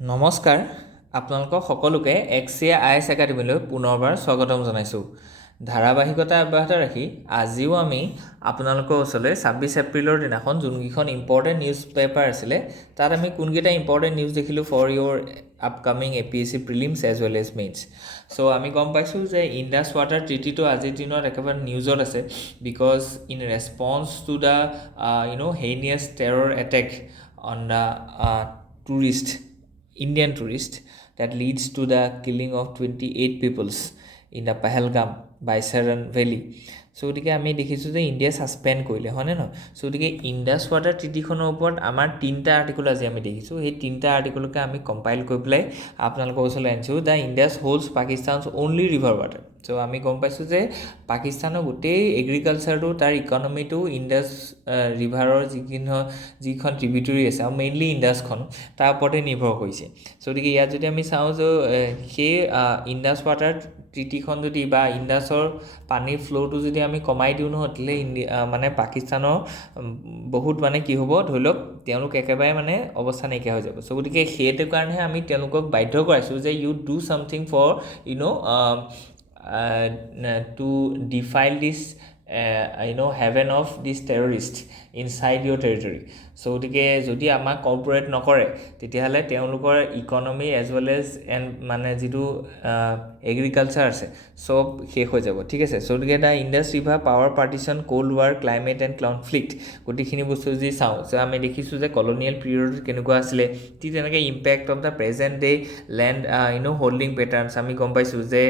নমস্কাৰ আপোনালোকক সকলোকে AXIA IAS একাডেমীলৈ পুনৰবাৰ স্বাগতম জনাইছোঁ। ধাৰাবাহিকতা অব্যাহত ৰাখি আজিও আমি আপোনালোকৰ ওচৰলৈ 26 এপ্ৰিলৰ দিনাখন যোনকেইখন ইম্পৰ্টেণ্ট নিউজ পেপাৰ আছিলে তাত আমি কোনকেইটা ইম্পৰ্টেণ্ট নিউজ দেখিলোঁ for your upcoming APSC prelims as well as mains. So' আমি গম পাইছোঁ যে ইণ্ডাছ ৱাটাৰ ট্ৰিটিটো আজিৰ দিনত একেবাৰে নিউজত আছে because in response to the heinous terror attack on the tourist Indian tourist that leads to the killing of 28 peoples in the Pahalgam by Saran Valley. So গতিকে আমি দেখিছোঁ যে ইণ্ডিয়া ছাছপেণ্ড কৰিলে হয়নে নহয়। চ' গতিকে ইণ্ডাছ ৱাটাৰ ট্ৰিটিখনৰ ওপৰত আমাৰ 3টা আৰ্টিকল আজি আমি দেখিছোঁ। সেই 3টা আৰ্টিকলকে আমি কম্পাইল কৰি পেলাই আপোনালোকৰ ওচৰলৈ আনিছোঁ the Indus holds Pakistan's only river water. So' আমি গম পাইছোঁ যে পাকিস্তানৰ গোটেই এগ্ৰিকালচাৰটো তাৰ ইকনমিটো ইণ্ডাছ ৰিভাৰৰ যিখন ট্ৰিবিউটৰী আছে আৰু মেইনলি ইণ্ডাছখন তাৰ ওপৰতে নিৰ্ভৰ কৰিছে। চ' গতিকে ইয়াত যদি আমি চাওঁ যে সেই ইণ্ডাছ ৱাটাৰ ট্ৰিটিখন যদি বা ইণ্ডাছৰ পানীৰ ফ্ল'টো যদি আমি কমাই দিওঁ নহয় তেতিয়াহ'লে মানে পাকিস্তানৰ বহুত মানে কি হ'ব ধৰি লওক তেওঁলোক একেবাৰে মানে অৱস্থা নাইকিয়া হৈ যাব। চ' গতিকে সেইটো কাৰণেহে আমি তেওঁলোকক বাধ্য কৰাইছোঁ যে you do something for to defile this heaven of this terrorist inside your territory. So গতিকে যদি আমাক কৰ্পৰেট নকৰে তেতিয়াহ'লে তেওঁলোকৰ ইকনমি এজ ৱেল এজ মানে যিটো এগ্ৰিকালচাৰ আছে চব শেষ হৈ যাব, ঠিক আছে। চ' গতিকে the Indus river power partition cold war climate and conflict গোটেইখিনি বস্তু যদি চাওঁ যে আমি দেখিছোঁ যে কলনিয়েল পিৰিয়ডত কেনেকুৱা আছিলে, ঠিক তেনেকৈ impact of the present day land holding patterns আমি গম পাইছোঁ যে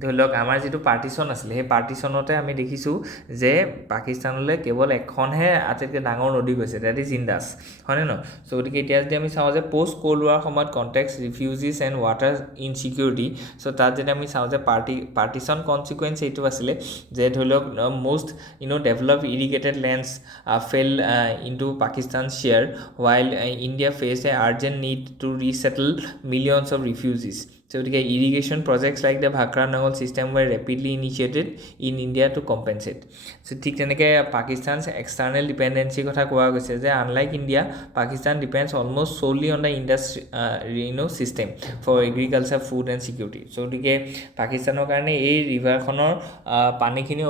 ধৰি লওক আমাৰ যিটো পাৰ্টিশ্যন আছিলে সেই পাৰ্টিশ্যনতে আমি দেখিছোঁ যে পাকিস্তানলৈ কেৱল এখনহে আটাইতকৈ ডাঙৰ নদী গৈছে, ডেট ইজ ইণ্ডাছ, হয়নে নহয়। চ' গতিকে এতিয়া যদি আমি চাওঁ যে পষ্ট ক'ল্ড ৱাৰ সময়ত কণ্টেক্স ৰিফিউজিছ এণ্ড ৱাটাৰ ইনচিকিউৰিটি, চ' তাত যদি আমি চাওঁ যে পাৰ্টিশ্যন কনচিকুৱেঞ্চ এইটো আছিলে যে ধৰি লওক most develop irrigated lands fell into Pakistan share while India faced an urgent need to resettle millions of refugees. So গতিকে irrigation projects like the Bhakra Nangal system were rapidly initiated in India to compensate. So' ঠিক তেনেকৈ Pakistan's external ডিপেণ্ডেঞ্চিৰ কথা কোৱা গৈছে যে unlike India Pakistan depends almost solely on the system for agriculture food and security. So' গতিকে পাকিস্তানৰ কাৰণে এই ৰিভাৰখনৰ পানীখিনি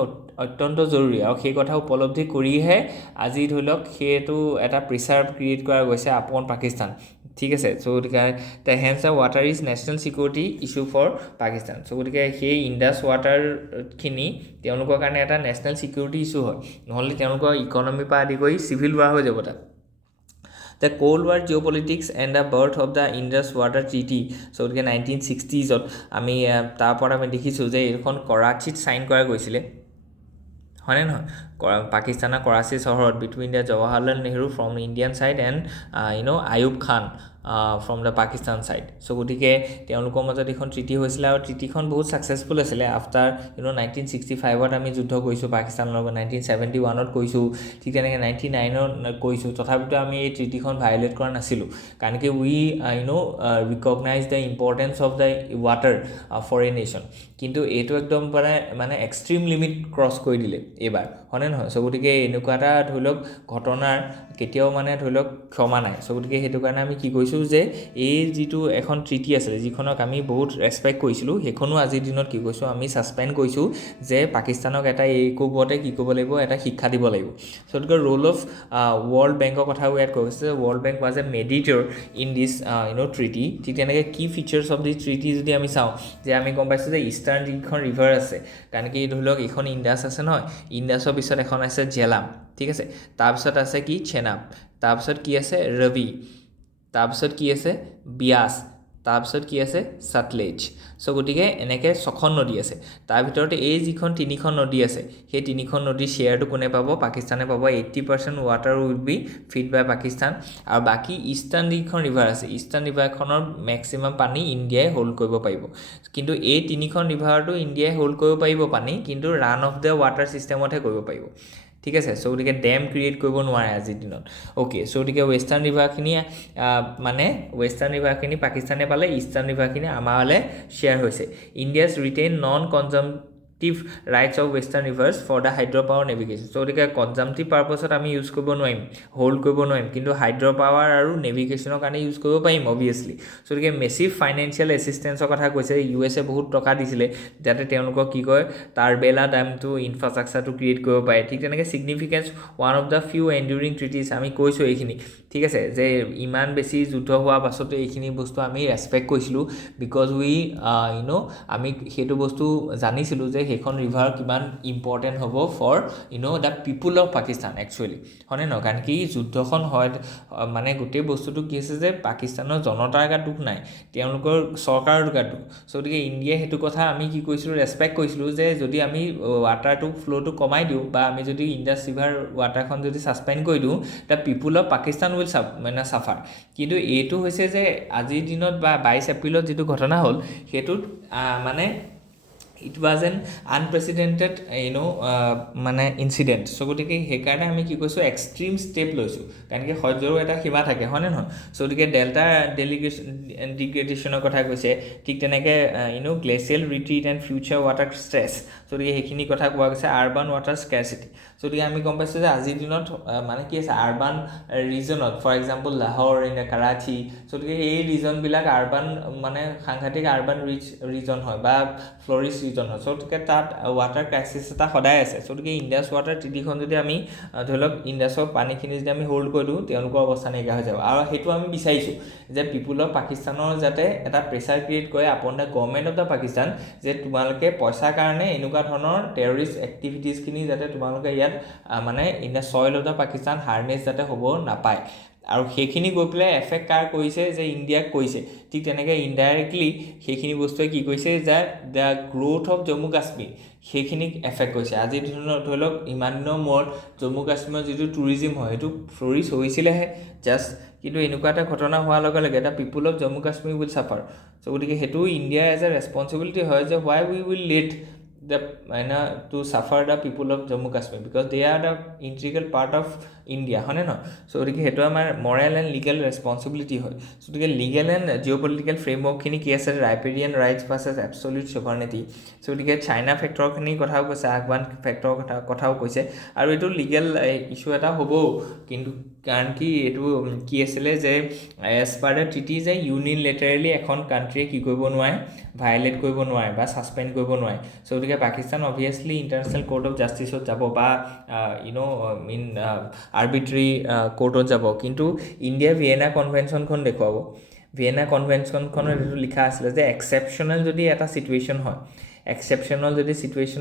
অত্যন্ত জৰুৰী আৰু সেই কথা উপলব্ধি কৰিহে আজি ধৰি লওক সেইটো এটা প্ৰেছাৰ ক্ৰিয়েট কৰা গৈছে আপন পাকিস্তান, ঠিক আছে। চ' গতিকে the hence the water is national security issue for Pakistan. So' গতিকে সেই ইণ্ডাছ ৱাটাৰখিনি তেওঁলোকৰ কাৰণে এটা নেশ্যনেল ছিকিউৰিটি ইছ্যু হয়, নহ'লে তেওঁলোকৰ ইকনমিৰ পৰা আদি কৰি চিভিল ৱাৰ হৈ যাব তাত। The cold war geo' politics and the birth of the Indus water treaty. So' গতিকে 1960s আমি তাৰ ওপৰত আমি দেখিছোঁ যে এইখন কৰাচীত ছাইন কৰা গৈছিলে, হয়নে নহয়। পাকিস্তানৰ কৰাচী চহৰত between the Jawaharlal Nehru from Indian side and Ayub Khan from the Pakistan side. So' গতিকে তেওঁলোকৰ মাজত এখন ট্ৰিটি হৈছিলে আৰু ট্ৰিটিখন বহুত ছাকচেছফুল আছিলে। আফটাৰ 1965 আমি যুদ্ধ কৰিছোঁ পাকিস্তানৰ লগত, 1971 কৰিছোঁ, ঠিক তেনেকৈ 99 কৰিছোঁ, তথাপিতো আমি এই ট্ৰিটিখন ভায়লেট কৰা নাছিলোঁ কাৰণ কি we recognise the importance of the water for a nation. কিন্তু এইটো একদম মানে এক্সট্ৰিম লিমিট ক্ৰছ কৰি দিলে এইবাৰ, হয়নে নহয়। চ' গতিকে এনেকুৱা এটা ধৰি লওক ঘটনাৰ কেতিয়াও মানে ধৰি লওক ক্ষমা নাই। চ' গতিকে সেইটো কাৰণে আমি কি কৰিছোঁ যে এই যিটো এখন ট্ৰিটি আছিলে যিখনক আমি বহুত ৰেচপেক্ট কৰিছিলোঁ সেইখনো আজিৰ দিনত কি কৰিছোঁ আমি ছাছপেণ্ড কৰিছোঁ যে পাকিস্তানক এটা এই ওপৰতে কি কৰিব লাগিব, এটা শিক্ষা দিব লাগিব। চ' গতিকে ৰোল অফ ৱৰ্ল্ড বেংকৰ কথাও ইয়াত কৈ গৈছে যে World Bank was a mediator in this treaty. ঠিক তেনেকৈ কি ফিচাৰ্ছ অফ দিছ ট্ৰিটি যদি আমি চাওঁ যে আমি গম পাইছোঁ যে ইষ্টাৰ্ণ যিখন ৰিভাৰ আছে কাৰণ কি ধৰি লওক এইখন ইণ্ডাছ আছে নহয়, ইণ্ডাছৰ পিছত এখন আছে জেলাম, ঠিক আছে, তাৰপিছত আছে কি চেনাব, তাৰপিছত কি আছে ৰবি, তাৰপিছত কি আছে বিয়াছ, তাৰপিছত কি আছে সতলেজ। চ' গতিকে এনেকৈ 6খন নদী আছে। তাৰ ভিতৰতে এই যিখন 3খন নদী আছে সেই 3খন নদীৰ শ্বেয়াৰটো কোনে পাব, পাকিস্তানে পাব। 80% ৱাটাৰ উইল বি ফিড বাই পাকিস্তান আৰু বাকী ইষ্টাৰ্ণ যিখন ৰিভাৰ আছে ইষ্টাৰ্ণ ৰিভাৰখনৰ মেক্সিমাম পানী ইণ্ডিয়াই হোল্ড কৰিব পাৰিব। কিন্তু এই 3খন ৰিভাৰটো ইণ্ডিয়াই হোল্ড কৰিব পাৰিব পানী, কিন্তু ৰান অফ দ্য ৱাটাৰ ছিষ্টেমতহে কৰিব পাৰিব, ঠিক আছে। চ' গতিকে ডেম ক্ৰিয়েট কৰিব নোৱাৰে আজিৰ দিনত। অ'কে, চ' গতিকে ৱেষ্টাৰ্ণ ৰিভাৰখিনি পাকিস্তানে পালে, ইষ্টাৰ্ণ ৰিভাৰখিনি আমাৰলৈ শ্বেয়াৰ হৈছে। India's retain non rights of western rivers for the hydropower navigation. So গতিকে কনজাম্পটিভ পাৰপাছত আমি ইউজ কৰিব নোৱাৰিম, হোল্ড কৰিব নোৱাৰিম, কিন্তু হাইড্ৰ পাৱাৰ আৰু নেভিগেশ্যনৰ কাৰণে ইউজ কৰিব পাৰিম অবভিয়াছলি। চ' গতিকে মেচিভ ফাইনেন্সিয়েল এছিষ্টেঞ্চৰ কথা কৈছে, USA বহুত টকা দিছিলে যাতে তেওঁলোকক কি কয় টাৰবেলা ডেমটো ইনফ্ৰাষ্ট্ৰাকচাৰটো ক্ৰিয়েট কৰিব পাৰে। ঠিক তেনেকৈ significance one of the few enduring treaties, আমি কৈছোঁ এইখিনি ঠিক আছে, যে ইমান বেছি যুদ্ধ হোৱাৰ পাছতো এইখিনি বস্তু আমি ৰেচপেক্ট কৰিছিলোঁ, বিকজ উই আমি সেইটো বস্তু জানিছিলোঁ যে সেইখন ৰিভাৰ কিমান ইম্পৰ্টেণ্ট হ'ব for the people of Pakistan actually, হয়নে নহয়? কাৰণ কি যুদ্ধখন হয় মানে গোটেই বস্তুটো কি হৈছে যে পাকিস্তানৰ জনতাৰ গাত দুখ নাই, তেওঁলোকৰ চৰকাৰৰ গাত দুখ। চ' গতিকে ইণ্ডিয়াই সেইটো কথা আমি কি কৰিছিলোঁ, ৰেচপেক্ট কৰিছিলোঁ যে যদি আমি ৱাটাৰটো ফ্ল'টো কমাই দিওঁ বা আমি যদি ইণ্ডাছ ৰিভাৰ ৱাটাৰখন যদি ছাছপেণ্ড কৰি দিওঁ, the people of Pakistan will suffer. কিন্তু এইটো হৈছে যে আজিৰ দিনত বা 22 এপ্ৰিলত যিটো ঘটনা হ'ল সেইটোত মানে ইট ৱাজ এন আনপ্ৰেচিডেণ্টেড মানে ইনচিডেণ্ট। চ' গতিকে সেইকাৰণে আমি কি কৈছোঁ এক্সট্ৰিম ষ্টেপ লৈছোঁ, কাৰণ কি সহ্যৰো এটা সীমা থাকে, হয়নে নহয়? চ' গতিকে ডেল্টা ডিগ্ৰেডেশ্যনৰ কথা কৈছে, ঠিক তেনেকৈ glacial retreat and future water stress, so' গতিকে সেইখিনি কথা কোৱা গৈছে, আৰ্বান ৱাটাৰ স্কেৰচিটি। চ' গতিকে আমি গম পাইছোঁ যে আজিৰ দিনত মানে কি আছে আৰ্বান ৰিজনত, ফৰ এক্সাম্পল লাহোৰ, কাৰাচি, চ' গতিকে এই ৰিজনবিলাক আৰ্বান মানে সাংঘাতিক আৰ্বান ৰিজন হয় বা ফ্লৰিষ্ট ৰিজন হয়। চ' গতিকে তাত ৱাটাৰ ক্ৰাইচিছ এটা সদায় আছে। চ' গতিকে ইণ্ডাছ ৱাটাৰ ট্ৰিটিখন যদি আমি ধৰি লওক ইণ্ডাছৰ পানীখিনি যদি আমি হোল্ড কৰি দিওঁ, তেওঁলোকৰ অৱস্থা নাইকিয়া হৈ যাব। আৰু সেইটো আমি বিচাৰিছোঁ যে পিপুল অফ পাকিস্তানৰ যাতে এটা প্ৰেছাৰ ক্ৰিয়েট কৰে upon the government of the Pakistan, যে তোমালোকে পইচাৰ কাৰণে এনেকুৱা ধৰণৰ টেৰৰিষ্ট এক্টিভিটিজখিনি যাতে তোমালোকে ইয়াত মানে in the soil of the Pakistan harness যাতে হ'ব নাপায়। আৰু সেইখিনি গৈ পেলাই এফেক্ট কাৰ কৰিছে, যে ইণ্ডিয়াক কৰিছে। ঠিক তেনেকৈ ইনডাইৰেক্টলি সেইখিনি বস্তুৱে কি কৰিছে, যে the growth of Jammu Kashmir সেইখিনিক এফেক্ট কৰিছে। আজিৰ দিনত ধৰি লওক ইমান দিনৰ মূৰত জম্মু কাশ্মীৰৰ যিটো টুৰিজিম হয় সেইটো ফ্লৰিছ হৈছিলেহে জাষ্ট, কিন্তু এনেকুৱা এটা ঘটনা হোৱাৰ লগে লগে এটা people of Jammu Kashmir will suffer. So' গতিকে সেইটো ইণ্ডিয়াৰ এজ এ ৰেছপনচিবিলিটি হয় যে why we will let to suffer the people of Jammu Kashmir, because they are the integral part of India, হয়নে নহয়? চ' গতিকে সেইটো আমাৰ মৰেল এণ্ড লিগেল ৰেছপনচিবিলিটি হয়। চ' গতিকে লিগেল এণ্ড জিঅ'পলিটিকেল ফ্ৰেমৱৰ্কখিনি কি আছে, ৰাইপেৰিয়ান ৰাইটছ ভাৰ্চেছ এবছলিউট ছভাৰ্নিটি। চ' গতিকে চাইনা ফেক্টৰখিনিৰ কথাও কৈছে, আফগান ফেক্টৰৰ কথাও কৈছে, আৰু এইটো লিগেল ইছ্যু এটা হ'বও। কিন্তু কাৰণ কি এইটো কি আছিলে যে এজ পাৰ দ্য ট্ৰিটি যে ইউনিলেটাৰেলি এখন কাণ্ট্ৰিয়ে কি কৰিব নোৱাৰে, ভায়লেট কৰিব নোৱাৰে বা ছাছপেণ্ড কৰিব নোৱাৰে। চ' গতিকে পাকিস্তান অভিয়াছলি ইণ্টাৰনেশ্যনেল ক'ৰ্ট অফ জাষ্টিছত যাব বা আৰ্বিট্ৰেৰী ক'ৰ্টত যাব, কিন্তু ইণ্ডিয়াই ভিয়েনা কনভেনশ্যনখন দেখুৱাব। ভিয়েনা কনভেনশ্যনখনত এইটো লিখা আছিলে যে এক্সেপশ্যনেল যদি এটা ছিটুৱেশ্যন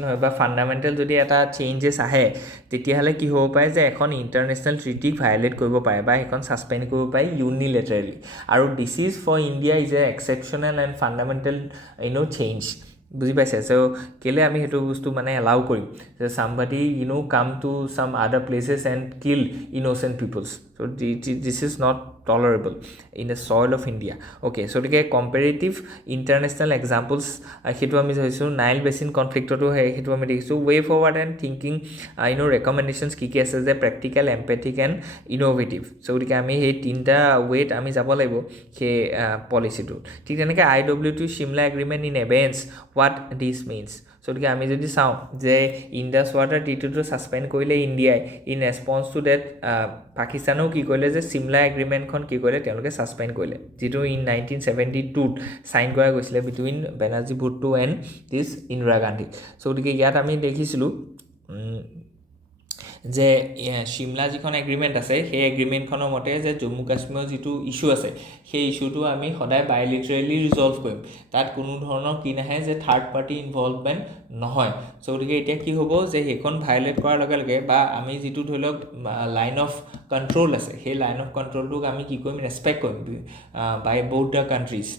হয় বা ফাণ্ডামেণ্টেল যদি এটা চেঞ্জেছ আহে, তেতিয়াহ'লে কি হ'ব পাৰে যে এখন ইণ্টাৰনেশ্যনেল ট্ৰিটিক ভায়লেট কৰিব পাৰে বা সেইখন ছাছপেণ্ড কৰিব পাৰে ইউনিলেটাৰেলি। আৰু this is for India is a exceptional and fundamental change, বুজি পাইছে? চ' কেলৈ আমি সেইটো বস্তু মানে এলাউ কৰিম যে চামবাডি কাম to some other places and kill innocent peoples. So' this is not tolerable in the soil of India. Okay, so' গতিকে কম্পেৰেটিভ ইণ্টাৰনেশ্যনেল এক্সাম্পলছ সেইটো আমি চাইছোঁ। নাইল বেচিন কনফ্লিক্টতো সেইটো আমি দেখিছোঁ। ৱে ফৰৱাৰ্ড এণ্ড থিংকিং ৰেকমেণ্ডেশ্যনছ কি কি আছে, যে প্ৰেক্টিকেল, এম্পেথিক এণ্ড ইন'ভেটিভ। চ' গতিকে আমি সেই তিনিটা ৱেত আমি যাব লাগিব সেই পলিচিটোত। ঠিক তেনেকৈ IWT Simla agreement in abeyance, what this means. So' গতিকে আমি যদি চাওঁ যে ইণ্ডাছ ৱাটাৰ ট্ৰিটিটো ছাছপেণ্ড কৰিলে ইণ্ডিয়াই, ইন ৰেছপন্স টু ডেট পাকিস্তানেও কি কৰিলে যে চিমলা এগ্ৰিমেণ্টখন কি কৰিলে, তেওঁলোকে ছাছপেণ্ড কৰিলে, যিটো ইন 1972 চাইন কৰা গৈছিলে between Benazir Bhutto and this Indira Gandhi. So' গতিকে ইয়াত আমি দেখিছিলোঁ যে চিমলা যিখন এগ্ৰিমেণ্ট আছে সেই এগ্ৰিমেণ্টখনৰ মতে যে জম্মু কাশ্মীৰৰ যিটো ইছ্যু আছে সেই ইছ্যুটো আমি সদায় বাইলেটাৰেলি ৰিজল্ভ কৰিম, তাত কোনো ধৰণৰ কি নাহে যে থাৰ্ড পাৰ্টি ইনভলভমেণ্ট নহয়। চ' গতিকে এতিয়া কি হ'ব যে সেইখন ভায়লেট কৰাৰ লগে লগে বা আমি যিটো ধৰি লওক লাইন অফ কণ্ট্ৰল আছে সেই লাইন অফ কণ্ট্ৰলটোক আমি কি কৰিম, ৰেচপেক্ট কৰিম by both the countries,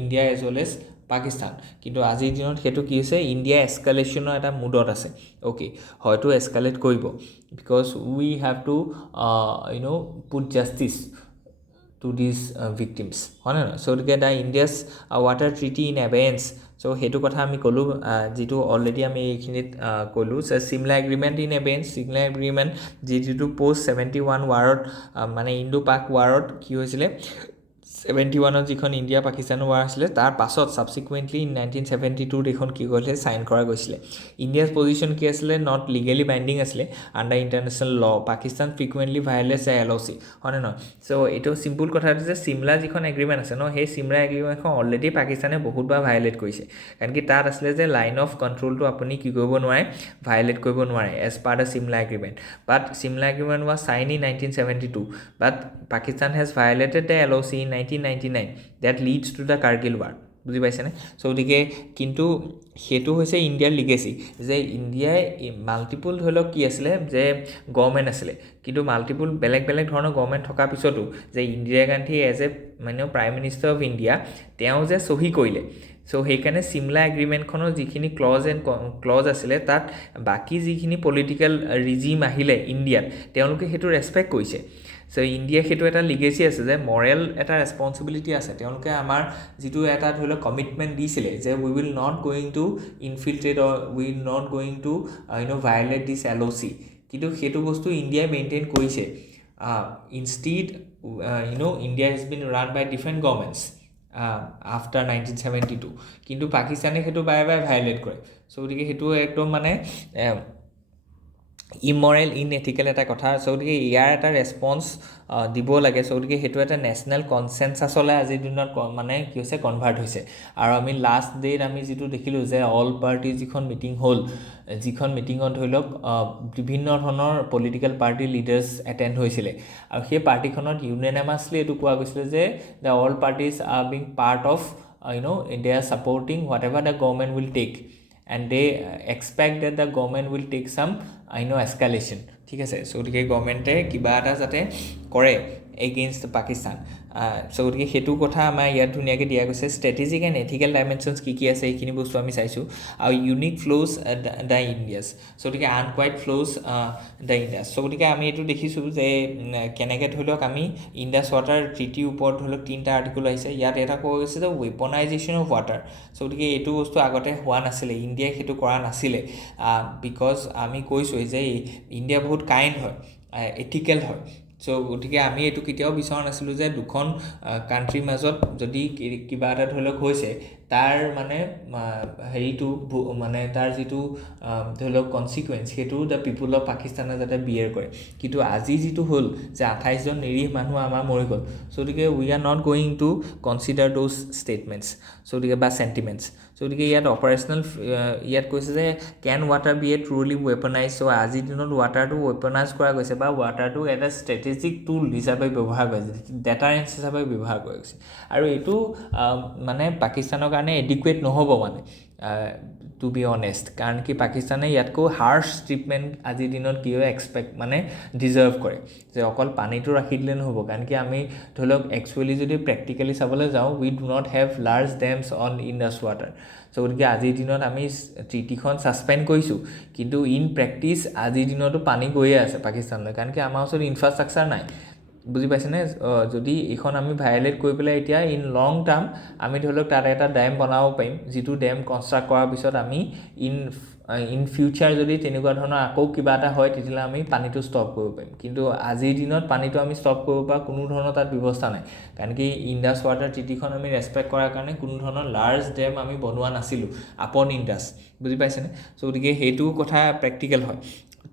India as well as Pakistan. কিন্তু আজিৰ দিনত সেইটো কি হৈছে, ইণ্ডিয়া এছকালেশ্যনৰ এটা মুডত আছে। অ'কে, হয়তো এছকালেট কৰিব, because we have to put justice to these victims, হয়নে নহয়? চ' গতিকে the Indus water treaty in abeyance, so' সেইটো কথা আমি ক'লোঁ, যিটো অলৰেডি আমি এইখিনিত ক'লোঁ যে Simla agreement in abeyance, Simla agreement যিটো post 71 ৱাৰত মানে ইণ্ডো পাক ৱাৰত কি হৈছিলে, 71 যিখন ইণ্ডিয়া পাকিস্তান ৱাৰ আছিলে তাৰ পাছত সাবসিকুৱেন্টলি ইন 1972 এখন কি কৰিলে সাইন কৰা গৈছিলে ইণ্ডিয়াৰ পজিশন কি আছিলে নট লিগেলি বাইন্ডিং আছিলে আন্ডাৰ ইন্টাৰনেশ্যনেল ল পাকিস্তান ফ্ৰিকুৱেন্টলি ভায়োলেটস LOC হয় ন সো এটো সিম্পল কথা যে সিমলা যিখন এগ্ৰিমেন্ট আছে ন সেই সিমলা এগ্ৰিমেন্টখন অলৰেডি পাকিস্তানে বহুতবাৰ ভায়োলেট কৰিছে কাৰণ কি তাত আছিলে যে লাইন অফ কন্ট্ৰলটো আপুনি কি কৰিব নোৱাৰে ভায়োলেট কৰিব নোৱাৰে as per the Simla agreement but Simla agreement was signed in 1972 but Pakistan has violated the LOC in 1999 that leads to the Kargil war বুজি পাইছে না সো দিকে কিন্তু হেতু হৈছে ইন্ডিয়াৰ লিগেসি যে ইন্ডিয়াই মাল্টিপল হলো কি আছিল যে গভৰ্নমেন্ট আছিল কিন্তু মাল্টিপল বেলেগ বেলেগ ধৰণৰ গভৰ্নমেন্ট থকা পিছতো যে ইন্দিৰা গান্ধী এজ এ মানে প্ৰাইম মিনিষ্টাৰ অফ ইন্ডিয়া তেওঁ যে সহি কৰিলে সো সেইকাৰণে সিমলা এগ্ৰিমেন্টখনৰ যিখিনি ক্লজ আছিলে তাত বাকি যিখিনি পলিটিক্যাল ৰিজিম আহিলে ইন্ডিয়াত তেওঁলোকে হেতু ৰেসপেক্ট কৰিছে সো ইন্ডিয়া হেতু এটা লিগেসি আছে যে মৰেল এটা ৰেসপন্সিবিলিটি আছে তেওঁলোকে আমাৰ যেটো এটা ধৰিল কমিটমেন্ট দিছিলে যে we will not going to infiltrate or we not going to violate this LOC কিন্তু হেতু বস্তু ইন্ডিয়াই মেইনটেইন কৰিছে instead India has been run by different governments after 1972 কিন্তু পাকিস্তানে হেতু বাৰে বাৰে ভায়োলেট কৰে সো দিকে হেতু একদম মানে ইমৰেল ইনএথিক্যাল এটা কথা সো দিকে ইয়াৰ এটা ৰেসপন্স দিব লাগে সো দিকে হেতু এটা ন্যাশনাল কনসেনসাসলে আজি দিনত মানে কি হৈছে কনভাৰ্ট হৈছে আৰু আমি লাষ্ট ডেট আমি যেটো দেখিলো যে অল পাৰ্টি যিখন মিটিং হল যিখন মিটিংত ধৰিলক বিভিন্ন ধৰণৰ পলিটিক্যাল পাৰ্টি লিডাৰ্স এটেন্ড হৈছিলে আৰু সেই পাৰ্টিখনত ইউনানিমাছলি এটো কোৱা গৈছিল যে the all parties are being part of they are supporting whatever the government will take and they expect that the government will take some escalation ঠিক আছে সো দিকে গভৰ্নমেন্টে কিবা এটা যাতে কৰে against Pakistan সো দিকে হেতু কথা আমাৰ ইয়াত ধুনিয়াকে দিয়া গৈছে স্ট্ৰেটেজিক এণ্ড এথিক্যাল ডাইমেনশনস কি আছে এইখিনি বস্তু আমি চাইছো আৰু ইউনিক ফ্লোজ দা ইণ্ডিয়াস সো দিকে আনকুৱাইট ফ্লোজ দা ইণ্ডিয়াস সো দিকে আমি এটো দেখিছো যে কেনেকে ধৰিলক আমি ইন্ডাস ওয়াটাৰ ট্ৰিটি ওপৰত ধৰিলক তিনটা আৰ্টিকল আহিছে ইয়াত এটা কোৱা গৈছে যে ওয়েপনাইজেশন অফ ওয়াটাৰ সো দিকে এটো বস্তু আগতে হোৱা নাছিলে ইণ্ডিয়া হেতু কৰা নাছিলে বিকজ আমি কৈছো যে ইণ্ডিয়া বহুত কাইন্ড হয় এথিক্যাল হয় সো গটিকে আমি এটো কিতিয়াও বিচাৰ নাছিলো যে দুখন কান্ট্ৰি মাজত যদি কিবা এটা ধৰিলক হৈছে তাৰ মানে হেৰিটো মানে তাৰ যেটো ধৰিলক কনসিকুৱেন্স হেতু দা পিপল অফ পাকিস্তান যাতে বিয়াৰ কৰে কিন্তু আজি যেটো হল যে 28 জন নিৰীহ মানুহ আমাৰ মৰি গল সো দিকে we are not going two consider those statements so দিকে বা সেন্টিমেন্টস সো দিকে ইয়াত অপাৰেশনাল ইয়াত কৈছে যে can water be a truly weaponise so আজি দিনত ওয়াটাৰটো ওয়েপনাইজ কৰা গৈছে বা ওয়াটাৰটো এটা স্ট্ৰেটেজিক টুল হিচাপে ব্যৱহাৰ কৰা গৈছে ডাটা এন্স হিচাপে ব্যৱহাৰ কৰা গৈছে আৰু এটো মানে পাকিস্তানৰ কাৰণে এডিকুৱেট নহব মানে টু বি অনেষ্ট কাৰণ কি পাকিস্তানে ইয়াতকো হাৰ্শ ট্ৰিটমেন্ট আজি দিনত কিও এক্সপেক্ট মানে ডিজাৰ্ভ কৰে যে অকল পানীটো ৰাখি দিলে নহব কাৰণ কি আমি ধৰক একচুয়ালি যদি প্ৰ্যাকটিক্যালি চাবলৈ যাও we do not have large dams on Indus water so গতিকে আজি দিনত আমি ট্ৰিটিখন সাসপেন্ড কৰিছো কিন্তু ইন প্ৰ্যাকটিস আজি দিনতো পানী গৈয়ে আছে পাকিস্তানলৈ কাৰণ কি আমাৰ ওচৰত ইনফ্ৰাষ্ট্ৰাকচাৰ নাই বুজি পাইছে নে যদি এখন আমি ভায়োলেট কৰি পেলাই এতিয়া ইন লং টাৰ্ম আমি ধৰক তাত এটা ড্যাম বনাব পাৰিম যেটো ড্যাম কনস্ট্ৰাক্ট কৰাৰ পিছত আমি ইন ফিউচাৰ যদি তেনেকুৱা ধৰণৰ আকৌ কিবা এটা হয় তেতিয়া আমি পানীটো ষ্টপ কৰিব পাৰিম কিন্তু আজিৰ দিনত পানীটো আমি ষ্টপ কৰিব পৰা কোনো ধৰণৰ তাত ব্যৱস্থা নাই কাৰণ কি ইন্ডাস ওয়াটাৰ ট্ৰিটিখন আমি ৰেসপেক্ট কৰাৰ কাৰণে কোনো ধৰণৰ লাৰ্জ ড্যাম আমি বনোৱা নাছিলো আপন ইন্ডাস বুজি পাইছে নে সো গতিকে হেতু কথা প্ৰ্যাকটিক্যাল হয়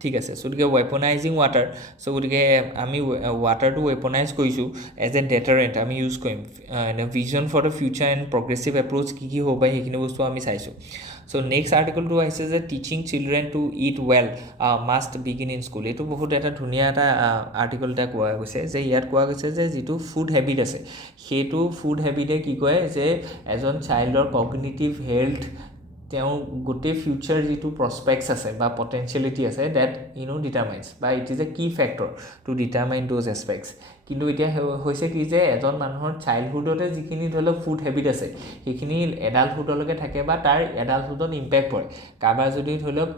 ঠিক আছে সো দিকে ওয়েপনাইজিং ওয়াটাৰ সো দিকে আমি ওয়াটাৰটো ওয়েপনাইজ কৰিছো এজ এ ডেটাৰেন্ট আমি ইউজ কৰিম vision for the future and progressive approach কি হ'ব পাই হেখিনি বস্তু আমি চাইছো সো নেক্সট আৰ্টিকল টু আহিছে যে teaching children to eat well must begin in school এটো বহুত এটা ধুনিয়া এটা আৰ্টিকল এটা কোৱা গৈছে যে ইয়াত কোৱা গৈছে যে যেটো ফুড হেবিট আছে হেতু ফুড হেবিটে কি কয় যে এজন চাইল্ডৰ কগনিটিভ হেলথ তেওঁ গোটে ফিউচাৰ যেটো প্ৰসপেক্টস আছে বা পটেনশিয়ালিটি আছে দ্যাট ডিটাৰমাইন্স বা it is a key factor to determine those aspects কিন্তু এতিয়া হৈছে কি যে এজন মানুহৰ চাইল্ডহুডতে যিখিনি ধৰক ফুড হেবিট আছে সেইখিনি এডাল্টহুডলৈকে থাকে বা তাৰ এডাল্টহুডত ইম্প্যাক্ট পৰে কাবাৰ যদি ধৰক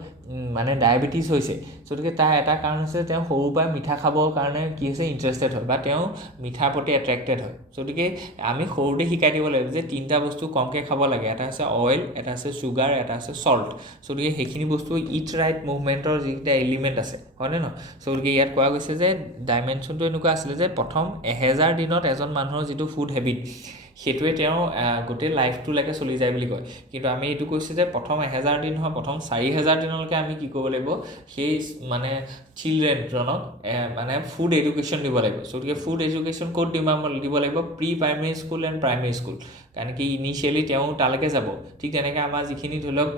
মানে ডায়াবেটিস হৈছে সোতকে তাৰ এটা কাৰণ আছে তেওঁ সৰু পৰা মিঠা খাবৰ কাৰণে কি হৈছে ইন্টাৰেস্টেড হয় বা তেওঁ মিঠা প্ৰতি এট্ৰাক্টেড হয় সোতকে আমি সৰুতে শিকাই দিব লাগিব যে তিনটা বস্তু কমকে খাব লাগে এটা আছে অয়েল এটা আছে সুগাৰ এটা আছে সল্ট সোতকে হেখিনি বস্তু ইট ৰাইট মুভমেন্টৰ যিটা এলিমেন্ট আছে হয়নে নহয় চ' গতিকে ইয়াত কোৱা গৈছে যে ডাইমেনশ্যনটো এনেকুৱা আছিলে যে প্ৰথম 1000 দিনত এজন মানুহৰ যিটো ফুড হেবিট সেইটোৱে তেওঁ গোটেই লাইফটোলৈকে চলি যায় বুলি কয় কিন্তু আমি এইটো কৈছোঁ যে প্ৰথম 1000 দিন নহয় প্ৰথম 4000 দিনলৈকে আমি কি কৰিব লাগিব সেই মানে চিলড্ৰেনজনক মানে ফুড এডুকেশ্যন দিব লাগিব চ' গতিকে ফুড এডুকেশ্যন ক'ত দিব লাগিব pre primary school and primary school কাৰণ কি ইনিচিয়েলি তেওঁ তালৈকে যাব ঠিক তেনেকৈ আমাৰ যিখিনি ধৰি লওক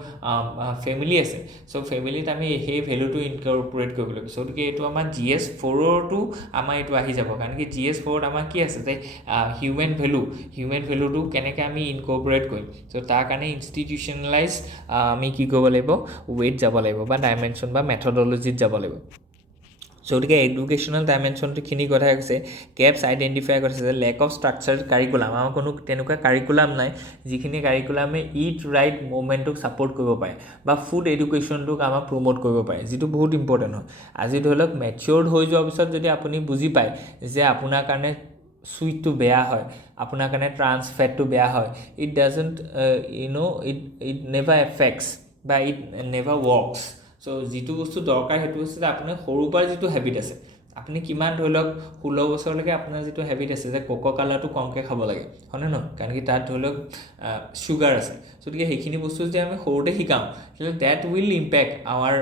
ফেমিলি আছে চ' ফেমিলিত আমি সেই ভেলুটো ইনকৰ্পৰেট কৰিব লাগিব চ' গতিকে এইটো আমাৰ GS4তো আমাৰ এইটো আহি যাব কাৰণ কি GS4ত আমাৰ কি আছে যে হিউমেন ভেলুটো কেনেকৈ আমি ইনকৰ্পৰেট কৰিম চ' তাৰ কাৰণে ইনষ্টিটিউচনেলাইজ আমি কি কৰিব লাগিব ৱেইট যাব লাগিব বা ডাইমেনশ্যন বা মেথডলজিত যাব লাগিব চ' গতিকে এডুকেশ্যনেল ডাইমেনশ্যনটোখিনি কথা কৈছে কেপছ আইডেণ্টিফাই কৰিছে যে লেক অফ ষ্ট্ৰাকচাৰ্ড কাৰিকুলাম আমাৰ কোনো তেনেকুৱা কাৰিকুলাম নাই যিখিনি কাৰিকুলামে ইট ৰাইট মুভমেণ্টটোক ছাপৰ্ট কৰিব পাৰে বা ফুড এডুকেশ্যনটোক আমাক প্ৰমোট কৰিব পাৰে যিটো বহুত ইম্পৰ্টেণ্ট হয় আজি ধৰি লওক মেচিয়ৰ্ড হৈ যোৱাৰ পিছত যদি আপুনি বুজি পায় যে আপোনাৰ কাৰণে চুইটটো বেয়া হয় আপোনাৰ কাৰণে ট্ৰান্স ফেটটো বেয়া হয় it doesn't it never effects বা ইট নেভাৰ ৱৰ্কছ চ' যিটো বস্তু দৰকাৰ সেইটো হৈছে যে আপোনাৰ সৰুৰ পৰা যিটো হেবিট আছে আপুনি কিমান ধৰি লওক 16 বছৰলৈকে আপোনাৰ যিটো হেবিট আছে যে কোকো কালাৰটো কমকৈ খাব লাগে হয়নে নহয় কাৰণ কি তাত ধৰি লওক চুগাৰ আছে গতিকে সেইখিনি বস্তু যদি আমি সৰুতে শিকাওঁ তেতিয়াহ'লে that will impact our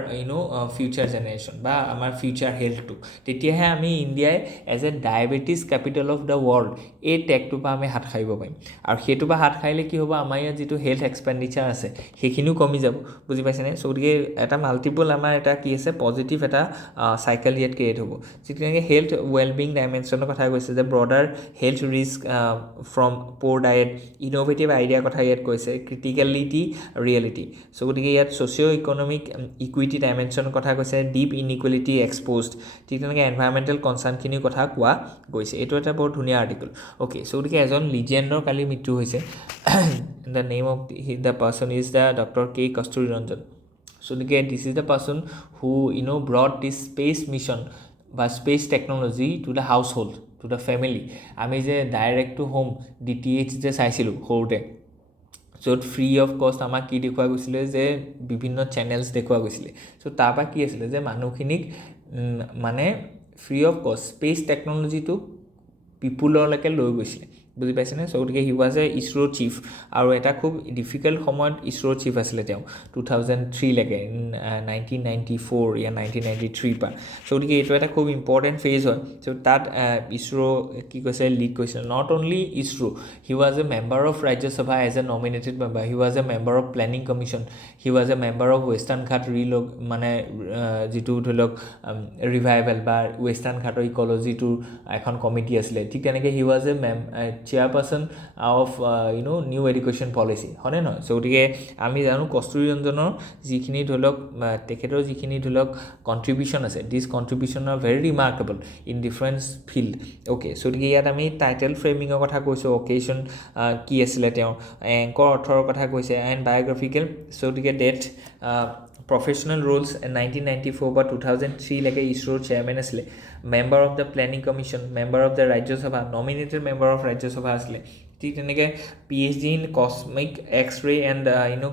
future generation বা আমাৰ ফিউচাৰ হেল্থটো তেতিয়াহে আমি ইণ্ডিয়াই as a diabetes capital of the world এই টেগটোৰ পৰা আমি হাত সাৰিব পাৰিম আৰু সেইটোৰ পৰা হাত সাৰিলে কি হ'ব আমাৰ ইয়াত যিটো হেল্থ এক্সপেণ্ডিচাৰ আছে সেইখিনিও কমি যাব বুজি পাইছেনে চ' গতিকে এটা মাল্টিপল আমাৰ এটা কি আছে পজিটিভ এটা চাইকেল ইয়াত ক্ৰিয়েট হ'ব ঠিক তেনেকৈ হেল্থ ৱেলবিং ডাইমেনশ্যনৰ কথা কৈছে যে broader health risk from poor diet innovative আইডিয়াৰ কথা ইয়াত কৈছে ক্ৰিটিকেলিটি ৰিয়েলিটি চ' গতিকে ইয়াত ছ'চিঅ' ইকনমিক ইকুইটি ডাইমেনশ্যনৰ কথা কৈছে ডিপ ইনইকুৱেলিটি এক্সপ'জড ঠিক তেনেকৈ এনভাইৰমেণ্টেল কনচাৰ্ণখিনিৰ কথা কোৱা গৈছে এইটো এটা বৰ ধুনীয়া আৰ্টিকল অ'কে চ' গতিকে এজন লিজেণ্ডৰ কালি মৃত্যু হৈছে the name of the person is the doctor K Kasturi Rangan so' গতিকে this is the person who brought this space mission বা space technology to the household to the family আমি যে direct two home DTH যে চাইছিলোঁ সৰুতে য'ত free of কষ্ট আমাক কি দেখুওৱা গৈছিলে যে বিভিন্ন চেনেলছ দেখুওৱা গৈছিলে চ' তাৰপৰা কি আছিলে যে মানুহখিনিক মানে ফ্ৰী অফ কষ্ট স্পেচ টেকন'লজিটো পিপুললৈকে লৈ গৈছিলে বুজি পাইছেনে চ' গতিকে হি ৱাজ এ ইছৰ' চিফ আৰু এটা খুব ডিফিকাল্ট সময়ত ইছৰ' চিফ আছিলে তেওঁ 2003লৈকে 1994 या 1993 পৰা চ' গতিকে এইটো এটা খুব ইম্পৰ্টেণ্ট ফেজ হয় চ' তাত ইছৰ' কি কৈছে লিড কৰিছিলে not only ISRO' he was a member of Rajya Sabha as a nominated member he was a member of planning commission he was a member of Western Ghat মানে যিটো ধৰি লওক ৰিভাইভেল বা ৱেষ্টাৰ্ণ ঘাটৰ ইক'লজিটোৰ এখন কমিটি আছিলে ঠিক তেনেকৈ হি was A chairperson of new education policy হয়নে নহয় চ' গতিকে আমি জানো কস্তুৰী ৰঞ্জনৰ যিখিনি ধৰি লওক তেখেতৰ যিখিনি ধৰি লওক কণ্ট্ৰিবিউশ্যন আছে this contribution are very remarkable in different field okay so' গতিকে ইয়াত আমি টাইটেল ফ্ৰেমিঙৰ কথা কৈছোঁ অকেশ্যন কি আছিলে তেওঁৰ এংকৰ অৰ্থৰ কথা কৈছে এণ্ড বায়'গ্ৰাফিকেল চ' গতিকে ডেথ প্ৰফেশ্যনেল ৰোলছ 1994 বা 2003লৈকে ইছৰ'ৰ চেয়াৰমেন আছিলে member of the planning commission member of the Rajya Sabha nominated member of Rajya Sabha আছিলে ঠিক তেনেকৈ PhD in cosmic X-ray and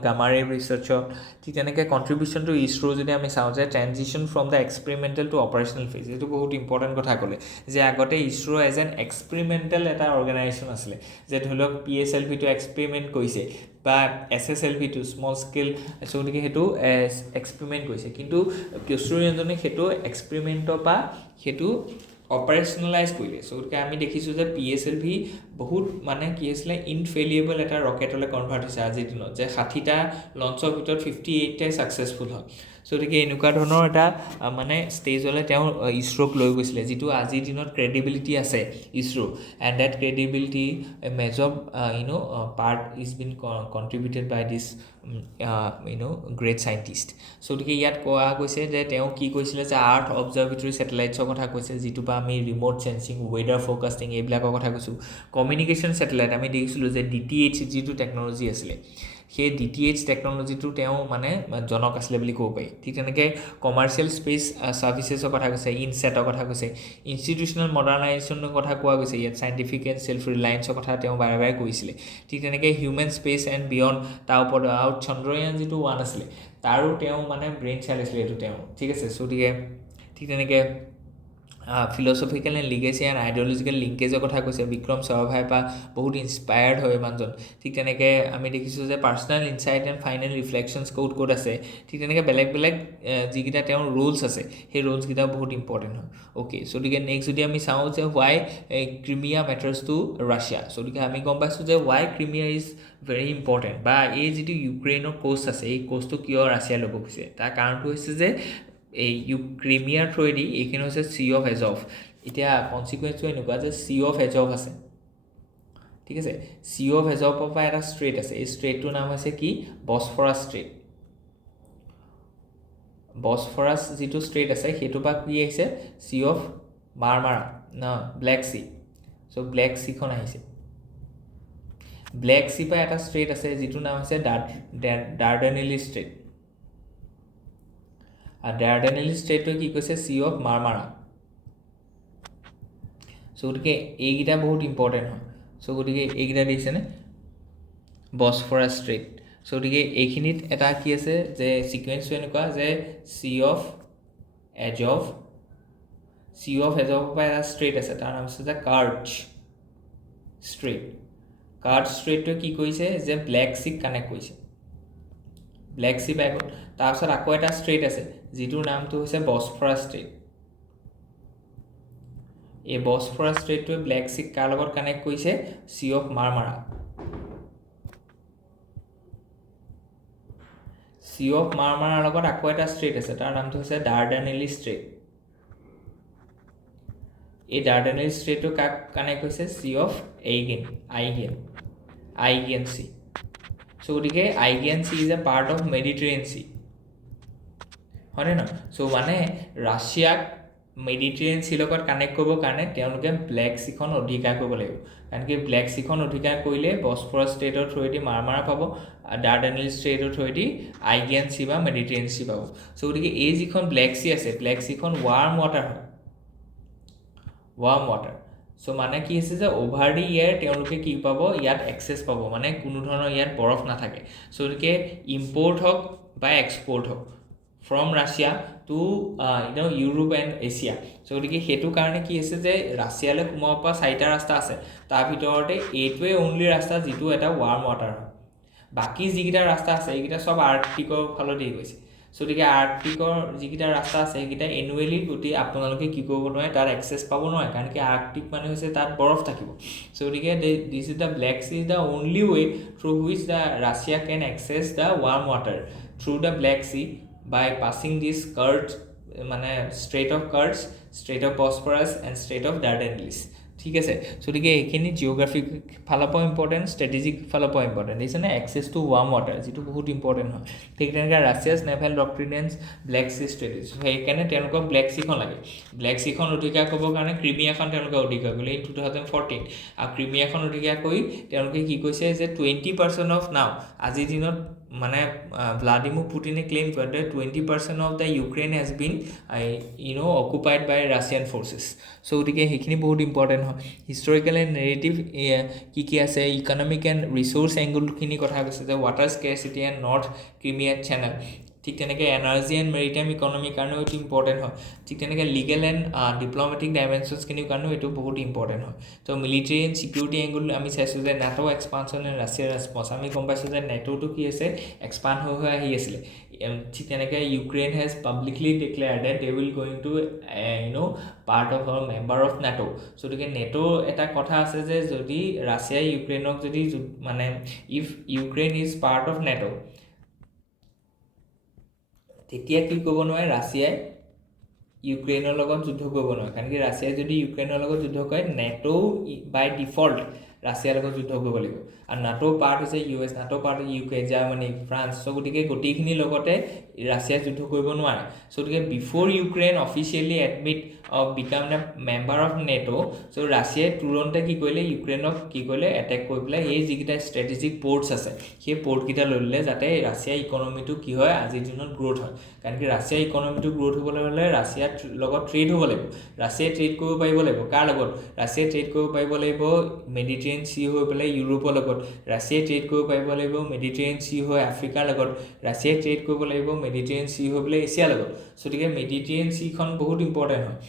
gamma ray ৰিচাৰ্চৰ ঠিক তেনেকৈ কণ্ট্ৰিবিউশ্যন টু ইছৰ' যদি আমি চাওঁ যে transition from the experimental to operational phase এইটো বহুত ইম্পৰ্টেণ্ট কথা ক'লে যে আগতে ইছৰ' এজ এন এক্সপেৰিমেণ্টেল এটা অৰ্গেনাইজেশ্যন আছিলে যে ধৰি লওক PSLVটো এক্সপেৰিমেণ্ট কৰিছে বা SSLVটো স্মল স্কেল চ' গতিকে সেইটো এক্সপেৰিমেণ্ট কৰিছে কিন্তু কস্তুৰী ৰঞ্জনে সেইটো এক্সপেৰিমেণ্টৰ পৰা সেইটো অপাৰেশ্যনেলাইজ কৰিলে চ' গতিকে আমি দেখিছোঁ যে PSLV বহুত মানে কি আছিলে ইনফেলিয়েবল এটা ৰকেটলৈ কনভাৰ্ট হৈছে আজিৰ দিনত যে 60টা লঞ্চৰ ভিতৰত 58টাই ছাকচেছফুল হয় চ' গতিকে এনেকুৱা ধৰণৰ এটা মানে ষ্টেজলৈ তেওঁ ইছৰ'ক লৈ গৈছিলে যিটো আজিৰ দিনত ক্ৰেডিবিলিটি আছে ISRO' and that credibility major part is been contributed by this great scientist so' গতিকে ইয়াত কোৱা গৈছে যে তেওঁ কি কৈছিলে যে আৰ্থ অবজাৰ্ভেটৰী ছেটেলাইটছৰ কথা কৈছে যিটোৰ পৰা আমি ৰিম'ট চেন্সিং ৱেডাৰ ফ'ৰকাষ্টিং এইবিলাকৰ কথা কৈছোঁ কমিউনিকেশ্যন ছেটেলাইট আমি দেখিছিলোঁ যে DTH যিটো টেকন'লজি আছিলে সেই DTH টেকন'লজিটো তেওঁ মানে জনক আছিলে বুলি ক'ব পাৰি ঠিক তেনেকৈ কমাৰ্চিয়েল স্পেচ ছাৰ্ভিচেছৰ কথা কৈছে ইনছেটৰ কথা কৈছে ইনষ্টিটিউচনেল মডাৰ্ণাইজেশ্যনৰ কথা কোৱা গৈছে ইয়াত চাইণ্টিফিক এণ্ড ছেল্ফ ৰিলায়েন্সৰ কথা তেওঁ বাৰে বাৰে কৈছিলে ঠিক তেনেকৈ হিউমেন স্পেচ এণ্ড বিয়ণ্ড তাৰ ওপৰত আৰু চন্দ্ৰয়ান যিটো 1 আছিলে তাৰো তেওঁ মানে ব্ৰেইন চাইল আছিলে এইটো তেওঁ ঠিক আছে চ' গতিকে ঠিক তেনেকৈ ফিলচফিকেল এণ্ড লিগেচি এণ্ড আইডিঅলজিকেল লিংকেজৰ কথা কৈছে বিক্ৰম সাৰাভাইৰ পৰা বহুত ইনস্পায়াৰ্ড হয় মানুহজন ঠিক তেনেকৈ আমি দেখিছোঁ যে পাৰ্চনেল ইনচাইট এণ্ড ফাইনেল ৰিফ্লেকশ্যনছ ক'ত আছে ঠিক তেনেকৈ বেলেগ বেলেগ যিকেইটা তেওঁৰ ৰোলছ আছে সেই ৰোলছকেইটাও বহুত ইম্পৰ্টেণ্ট হয় অ'কে চ' গতিকে নেক্সট যদি আমি চাওঁ যে why Crimea matters to Russia so' গতিকে আমি গম পাইছোঁ যে why Crimea is very important বা এই যিটো ইউক্ৰেইনৰ কোষ্ট আছে এই কোষ্টটো কিয় ৰাছিয়া ল'ব খুজিছে তাৰ কাৰণটো হৈছে যে এই ক্ৰিমিয়াৰ থ্ৰুৱেদি এইখিনি হৈছে চি অফ এজভ এতিয়া কনচিকুৱেঞ্চটো এনেকুৱা যে চি অফ এজভ আছে ঠিক আছে চি অফ এজভৰ পৰা এটা ষ্ট্ৰেইট আছে এই ষ্ট্ৰেইটটোৰ নাম হৈছে কি বছফৰাছ ষ্ট্ৰেইট বছফৰাছ যিটো ষ্ট্ৰেইট আছে সেইটোৰ পৰা কি আহিছে চি অফ মাৰমাৰা ন ব্লেক চি চ' ব্লেক চিখন আহিছে ব্লেক চি পৰা এটা ষ্ট্ৰেইট আছে যিটোৰ নাম হৈছে ডাৰ্ডেনেলি ষ্ট্ৰেইট আৰু ডাৰ্ডেনেলি ষ্ট্ৰেইটটোৱে কি কৈছে চি অফ মাৰমাৰা চ' গতিকে এইকেইটা বহুত ইম্পৰ্টেণ্ট হয় চ' গতিকে এইকেইটা দিছেনে বছফৰাছ ষ্ট্ৰেইট চ' গতিকে এইখিনিত এটা কি আছে যে ছিকুৱেঞ্চটো এনেকুৱা যে চি অফ এজভৰ পৰা এটা ষ্ট্ৰেইট আছে তাৰ নাম হৈছে যে কাৰ্চ ষ্ট্ৰেইটটোৱে কি কৰিছে যে ব্লেক চিক কানেক্ট কৰিছে ব্লেক চি পাই গ'ল তাৰপিছত আকৌ এটা ষ্ট্ৰেইট আছে যিটোৰ নামটো হৈছে বছফৰাছ ষ্ট্ৰেইট এই বছফৰাছ ষ্ট্ৰেইটটোৱে ব্লেক চিক কাৰ লগত কানেক্ট কৰিছে চি অফ মাৰমাৰা চি অফ মাৰমাৰাৰ লগত আকৌ এটা ষ্ট্ৰেইট আছে তাৰ নামটো হৈছে ডাৰ্ডেনেলি ষ্ট্ৰেইট এই ডাৰ্ডেনেলি ষ্ট্ৰেইটটো কাক কানেক্ট হৈছে sea of Aegean Sea so' গতিকে Aegean Sea is a part of Mediterranean Sea হয়নে নহয় চ' মানে ৰাছিয়াক মেডিটেৰিয়ান চিৰ লগত কানেক্ট কৰিবৰ কাৰণে তেওঁলোকে ব্লেক চিখন অধিকাৰ কৰিব লাগিব কাৰণ কি ব্লেক চিখন অধিকাৰ কৰিলে বছফৰাছ ষ্ট্ৰেইটৰ থ্ৰুৱেদি মাৰমাৰা পাব ডাৰ্ডেনেলি ষ্ট্ৰেইটৰ থ্ৰুৱেদি আইগিয়ান চি বা মেডিটেৰিয়ান চি পাব চ' গতিকে এই যিখন ব্লেক চি আছে ব্লেক চিখন ৱাৰ্ম ৱাটাৰ চ' মানে কি হৈছে যে অভাৰ দি ইয়াৰ তেওঁলোকে কি পাব ইয়াত এক্সেছ পাব মানে কোনো ধৰণৰ ইয়াত বৰফ নাথাকে চ' গতিকে ইম্পৰ্ট হওক বা এক্সপৰ্ট হওক from Russia to Europe and Asia so' গতিকে সেইটো কাৰণে কি হৈছে যে ৰাছিয়ালৈ সোমাব পৰা 4টা ৰাস্তা আছে তাৰ ভিতৰতে এইটোৱে অনলি ৰাস্তা যিটো এটা ৱাৰ্ম ৱাটাৰ হয় বাকী যিকেইটা ৰাস্তা আছে এইকেইটা চব আৰ্কটিকৰ ফালতে গৈছে চ' গতিকে আৰ্কটিকৰ যিকেইটা ৰাস্তা আছে সেইকেইটা এনুৱেলি গোটেই আপোনালোকে কি কৰিব নোৱাৰে তাত এক্সেছ পাব নোৱাৰে কাৰণ কি আৰ্কটিক মানে হৈছে তাত বৰফ থাকিব চ' গতিকে this is the Black Sea is the only way through which the Russia can access the warm water through the Black Sea by passing this curved মানে straight of curves straight of Bosphorus and straight of Dardanelles ঠিক আছে so' গতিকে এইখিনি geographic ফালৰ পৰা important strategic ফালৰ পৰা important দেখিছেনে এক্সেছ টু ৱাৰ্ম ৱাটাৰ যিটো বহুত ইম্পৰ্টেণ্ট হয় ঠিক তেনেকৈ ৰাছিয়াছ নেভেল ডক্ট্ৰিনেন্স ব্লেক চি ষ্ট্ৰেটেজি সেইকাৰণে তেওঁলোকক ব্লেক চিখন লাগে ব্লেক চিখন অধিকাৰ কৰিবৰ কাৰণে ক্ৰিমিয়াখন তেওঁলোকে অধিকাৰ কৰিলে ইন 2014 আৰু ক্ৰিমিয়াখন অধিকাৰ কৰি তেওঁলোকে কি কৈছে যে 20% অফ নাও আজিৰ দিনত মানে ভ্লাডিমিৰ পুটিনে ক্লেইম কৰে 20% of the Ukraine has been occupied by Russian forces so' গতিকে সেইখিনি বহুত ইম্পৰ্টেণ্ট হয় হিষ্টৰিকেল এণ্ড নেৰেটিভ কি আছে ইকনমিক এণ্ড ৰিচ'ৰ্চ এংগলখিনি কথা কৈছে যে water scarcity and North Crimea channel ঠিক তেনেকৈ এনাৰ্জি এণ্ড মেৰিটাইম ইকনমিৰ কাৰণেও এইটো ইম্পৰ্টেণ্ট হয় ঠিক তেনেকৈ লিগেল এণ্ড ডিপ্ল'মেটিক ডাইমেনশ্যনছখিনিৰ কাৰণেও এইটো বহুত ইম্পৰ্টেণ্ট হয় ত' মিলিটেৰী এণ্ড ছিকিউৰিটি এংগল আমি চাইছোঁ যে নেটো এক্সপানশ্যন এণ্ড ৰাছিয়াৰ ৰেছপন্স আমি গম পাইছোঁ যে নেটোটো কি আছে এক্সপাণ্ড হৈ আহি আছিলে ঠিক তেনেকৈ Ukraine has publicly declare that they will going to part of our member of NATO so' গতিকে নেটো এটা কথা আছে যে যদি ৰাছিয়াই ইউক্ৰেইনক যদি মানে if Ukraine is part of নেটো তেতিয়া কি কৰিব নোৱাৰে ৰাছিয়াই ইউক্ৰেইনৰ লগত যুদ্ধ কৰিব নোৱাৰে কাৰণ কি ৰাছিয়াই যদি ইউক্ৰেইনৰ লগত যুদ্ধ কৰে নেটো বাই ডিফল্ট ৰাছিয়াৰ লগত যুদ্ধ কৰিব লাগিব আৰু নাটো পাৰ্ট হৈছে US নাটো পাৰ্ট UK জাৰ্মানী ফ্ৰান্স চ' গতিকে গোটেইখিনিৰ লগতে ৰাছিয়াই যুদ্ধ কৰিব নোৱাৰে চ' গতিকে before Ukraine officially admit of became the member of NATO চ' ৰাছিয়াই তুৰন্তে কি কৰিলে ইউক্ৰেইনক কি কৰিলে এটেক কৰি পেলাই এই যিকেইটা ষ্ট্ৰেটেজিক পৰ্টছ আছে সেই পৰ্টকেইটা লৈ ল'লে যাতে ৰাছিয়াৰ ইকনমিটো কি হয় আজিৰ দিনত গ্ৰ'থ হয় কাৰণ কি ৰাছিয়াৰ ইকনমিটো গ্ৰ'থ হ'বলৈ হ'লে ৰাছিয়াৰ লগত ট্ৰেড হ'ব লাগিব ৰাছিয়াই ট্ৰেড কৰিব পাৰিব লাগিব কাৰ লগত ৰাছিয়াই ট্ৰেড কৰিব পাৰিব লাগিব মেডিটেৰিয়ান মেডিটেৰিয়ান চি হৈ পেলাই ইউৰোপৰ লগত ৰাছিয়াই ট্ৰেড কৰিব পাৰিব লাগিব, মেডিটেৰিয়ান চি হৈ আফ্ৰিকাৰ লগত ৰাছিয়াই ট্ৰেড কৰিব লাগিব, মেডিটেৰিয়ান চি হৈ পেলাই এছিয়াৰ লগত। চ' গতিকে মেডিটেৰিয়ান চিখন বহুত ইম্পৰ্টেণ্ট হয়,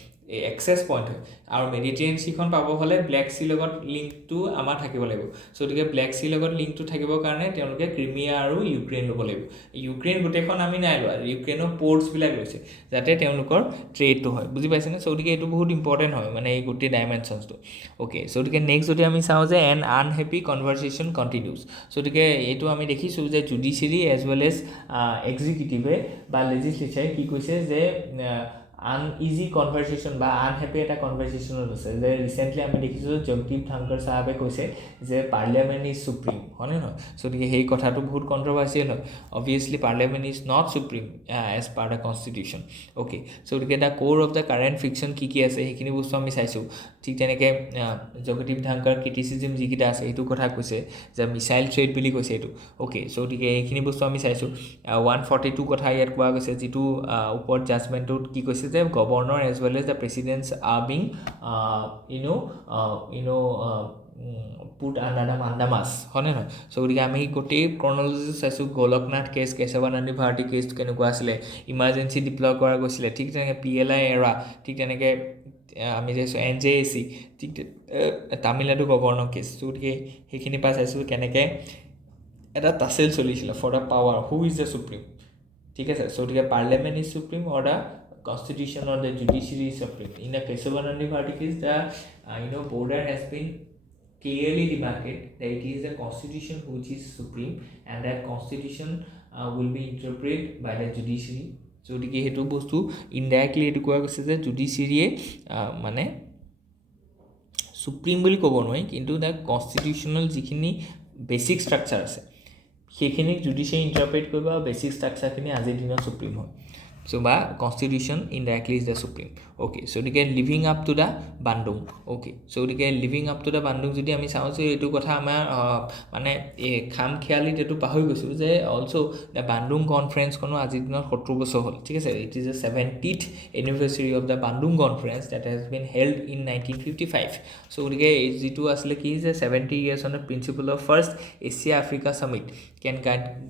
এক্সেছ পইণ্ট হয়, আৰু মেডিটেৰিয়ান চিখন পাব হ'লে ব্লেক চিৰ লগত লিংকটো আমাৰ থাকিব লাগিব। চ' গতিকে ব্লেক চিৰ লগত লিংকটো থাকিবৰ কাৰণে তেওঁলোকে ক্ৰিমিয়া আৰু ইউক্ৰেইন ল'ব লাগিব। ইউক্ৰেইন গোটেইখন আমি নাই লোৱা, ইউক্ৰেইনৰ পৰ্টছবিলাক লৈছে যাতে তেওঁলোকৰ ট্ৰেডটো হয়, বুজি পাইছেনে? চ' গতিকে এইটো বহুত ইম্পৰ্টেণ্ট হয় মানে এই গোটেই ডাইমেনশ্যনছটো। অ'কে, চ' গতিকে নেক্সট যদি আমি চাওঁ যে এন আনহেপি কনভাৰচেশ্যন কণ্টিনিউজ। চ' গতিকে এইটো আমি দেখিছোঁ যে জুডিচিয়াৰী এজ ৱেল এজ এক্সিকিউটিভে বা লেজিছলেচাৰে কি কৈছে যে আনইজি কনভাৰচেশ্যন বা আনহেপি এটা কনভাৰচেশ্যনত আছে। যে ৰিচেণ্টলি আমি দেখিছোঁ জগদীপ ধনখড় চাহাবে কৈছে যে পাৰ্লিয়ামেণ্ট ইজ সুপ্ৰিম, হয়নে নহয়? চ' গতিকে সেই কথাটো বহুত কণ্ট্ৰভাৰ্চিয়েল হয়। Obviously parliament is not supreme as per the constitution. Okay, so' গতিকে দ্য কোৰ অফ দ্য কাৰেণ্ট ফিকশ্যন কি আছে সেইখিনি বস্তু আমি চাইছোঁ। ঠিক তেনেকৈ জগদীপ ধনখড়ৰ ক্ৰিটিচিজিম যিকেইটা আছে সেইটো কথা কৈছে যে মিছাইল থ্ৰেড বুলি কৈছে এইটো। অ'কে, চ' গতিকে এইখিনি বস্তু আমি চাইছোঁ। 142 কথা ইয়াত কোৱা গৈছে, যিটো ওপৰত জাজমেণ্টটোত কি কৈছে যে governor as well as the presidents are being put under the mandamus, হয়নে নহয়? চ' গতিকে আমি গোটেই ক্ৰনলজি চাইছোঁ। গোলকনাথ কেছ, কেশৱানন্দী ভাৰতী কেছ কেনেকুৱা আছিলে, ইমাৰ্জেঞ্চি ডিপ্লয় কৰা গৈছিলে, ঠিক তেনেকৈ PLI এৰা, ঠিক তেনেকৈ আমি চাইছোঁ NJAC, ঠিক তামিলনাডু গভৰ্ণৰ কেছ। চ' গতিকে সেইখিনি পৰা চাইছোঁ কেনেকৈ এটা টাচেল চলিছিলে for the power, who is the supreme, ঠিক আছে? চ' গতিকে parliament is supreme or the constitution or the judiciary is supreme. In the Kesavanandi Bharati case, the border has been clearly demarcated that it is the constitution which is supreme, and that constitution will be interpreted by the judiciary. So গতিকে সেইটো বস্তু indirectly এইটো কোৱা গৈছে যে জুডিচিয়াৰীয়ে মানে supreme বুলি ক'ব নোৱাৰি, কিন্তু দ্য কনষ্টিটিউশ্যনেল যিখিনি বেচিক ষ্ট্ৰাকচাৰ আছে সেইখিনিক জুডিচিয়াৰী ইণ্টাৰপ্ৰেট কৰিব, আৰু বেচিক ষ্ট্ৰাকচাৰখিনি আজিৰ দিনত সুপ্ৰিম হয়। So by constitution indirectly is the supreme. Okay, so they can living up to the bandung. Okay, so they can living up to the bandung যদি আমি চাওঁ যে এইটো কথা আমাৰ মানে খাম খেয়ালিত এইটো পাহৰি গৈছোঁ যে অলছ' দ্য বান্দুং কনফাৰেন্সখনো আজিৰ দিনত 70 বছৰ হ'ল, ঠিক আছে? It is the 70th anniversary of the Bandung conference that has been held in 1955. চ' গতিকে যিটো আছিলে কি যে 70 years on the principle of first Asia Africa summit can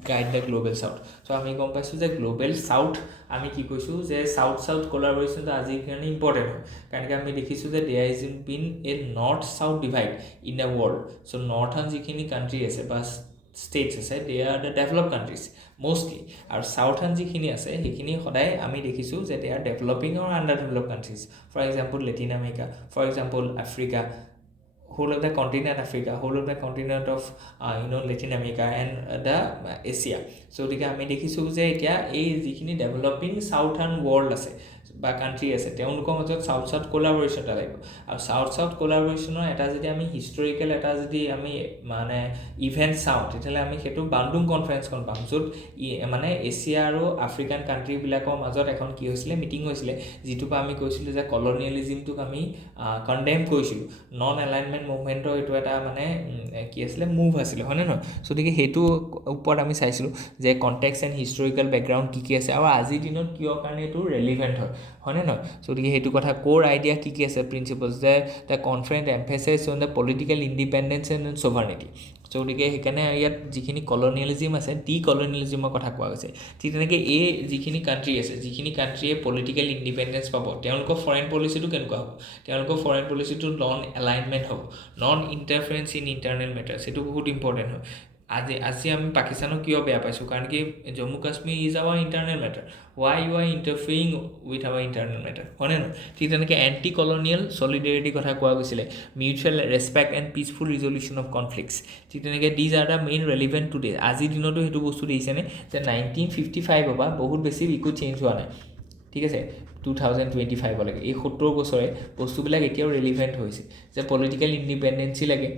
guide the global south. চ' আমি গম পাইছোঁ যে গ্ল'বেল চাউথ আমি কি কৈছোঁ যে চাউথ কোলাবৰেশ্যনটো আজিৰ কাৰণে ইম্পৰ্টেণ্ট হয়, কাৰণ আমি দেখিছোঁ যে there is been a north south divide in the world. So' northern যিখিনি কাণ্ট্ৰি আছে বা ষ্টেটছ আছে they are the develop countries mostly, আৰু চাউথান যিখিনি আছে সেইখিনি সদায় আমি দেখিছোঁ যে দে আৰ ডেভেলপিং আৰু under develop countries. For example Latin America, for example Africa, whole of the continent Africa, whole of the continent of Latin America and the Asia. So গতিকে আমি দেখিছোঁ যে এতিয়া এই যিখিনি ডেভেলপিং চাউথাৰ্ণ ৱৰ্ল্ড আছে বা কাণ্ট্ৰি আছে তেওঁলোকৰ মাজত চাউথ কোলাবৰেশ্যন এটা লাগিব, আৰু চাউথ কোলাবৰেশ্যনৰ এটা যদি আমি হিষ্টৰিকেল এটা যদি আমি মানে ইভেণ্ট চাওঁ তেতিয়াহ'লে আমি সেইটো বান্দুং কনফাৰেন্সখন পাম, য'ত মানে এছিয়া আৰু আফ্ৰিকান কাণ্ট্ৰিবিলাকৰ মাজত এখন কি হৈছিলে মিটিং হৈছিলে, যিটোৰ পৰা আমি কৈছিলোঁ যে কলনিয়েলিজিমটোক আমি কণ্ডেম কৰিছিলোঁ। নন এলাইনমেণ্ট মুভমেণ্টৰ এইটো এটা মানে কি আছিলে মুভ আছিলে, হয়নে নহয়? চ' গতিকে সেইটোৰ ওপৰত আমি চাইছিলোঁ যে কণ্টেক্সট এণ্ড হিষ্টৰিকেল বেকগ্ৰাউণ্ড কি আছে, আৰু আজিৰ দিনত কিয় কাৰণে এইটো ৰেলিভেণ্ট হয়নে নহয়? চ' গতিকে সেইটো কথা ক'ৰ আইডিয়া কি আছে প্ৰিন্সিপলছ যে the conference emphasise on the political independence and sovereignty. So' গতিকে সেইকাৰণে ইয়াত যিখিনি কলনিয়েলিজিম আছে ডি কলনিয়েলিজিমৰ কথা কোৱা হৈছে। ঠিক তেনেকৈ এই যিখিনি কাণ্ট্ৰি আছে, যিখিনি কাণ্ট্ৰিয়ে পলিটিকেল ইণ্ডিপেণ্ডেঞ্চ পাব তেওঁলোকৰ ফৰেইন পলিচিটো কেনেকুৱা হ'ব, তেওঁলোকৰ ফৰেইন পলিচিটো নন এলাইনমেণ্ট হ'ব, নন ইণ্টাৰফাৰেঞ্চ ইন ইণ্টাৰনেল মেটাৰ্ছ, সেইটো বহুত ইম্পৰ্টেণ্ট হয়। আজি আমি পাকিস্তানক কিয় বেয়া পাইছোঁ, কাৰণ কি Jammu Kashmir is our internal matter, why you are interfering with our internal matter, হয়নে নহয়? ঠিক তেনেকৈ এণ্টি কলনিয়েল ছলিডেৰিটিৰ কথা কোৱা গৈছিলে, mutual respect and peaceful resolution of conflicts. ঠিক তেনেকৈ these are the main relevant today. আজিৰ দিনতো সেইটো বস্তু দেখিছেনে যে 1955 পৰা বহুত বেছি একো চেঞ্জ হোৱা নাই, ঠিক আছে? 2025লৈকে এই 70 বছৰে বস্তুবিলাক এতিয়াও ৰেলিভেণ্ট হৈছে যে পলিটিকেল ইণ্ডিপেণ্ডেঞ্চি লাগে,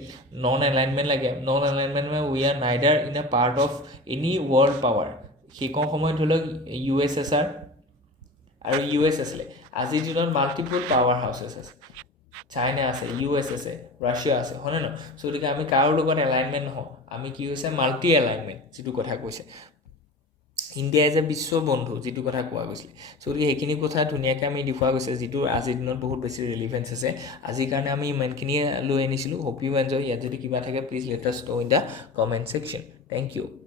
নন এলাইনমেণ্ট লাগে। নন এলাইনমেণ্ট মানে we are neither in a part of any world power. সেইকণ সময়ত ধৰি লওক USSR আৰু US আছিলে, আজিৰ দিনত মাল্টিপুল পাৱাৰ হাউচেছ আছে, চাইনা আছে, US আছে, ৰাছিয়া আছে, হয়নে নহয়? চ' গতিকে আমি কাৰো লগত এলাইনমেণ্ট নহওঁ, আমি কি হৈছে মাল্টি এলাইনমেণ্ট যিটো কথা কৈছে। ইণ্ডিয়া এজ এ বিশ্ব বন্ধু যিটো কথা কোৱা গৈছিলে চ' গতিকে সেইখিনি কথা ধুনীয়াকৈ আমি দেখুওৱা গৈছে যিটো আজিৰ দিনত বহুত বেছি ৰিলিভেঞ্চ আছে আজিৰ কাৰণে আমি ইমানখিনিয়ে লৈ আনিছিলোঁ হোপ ইউ এনজয় ইয়াত যদি কিবা থাকে please let us know in the comment section thank U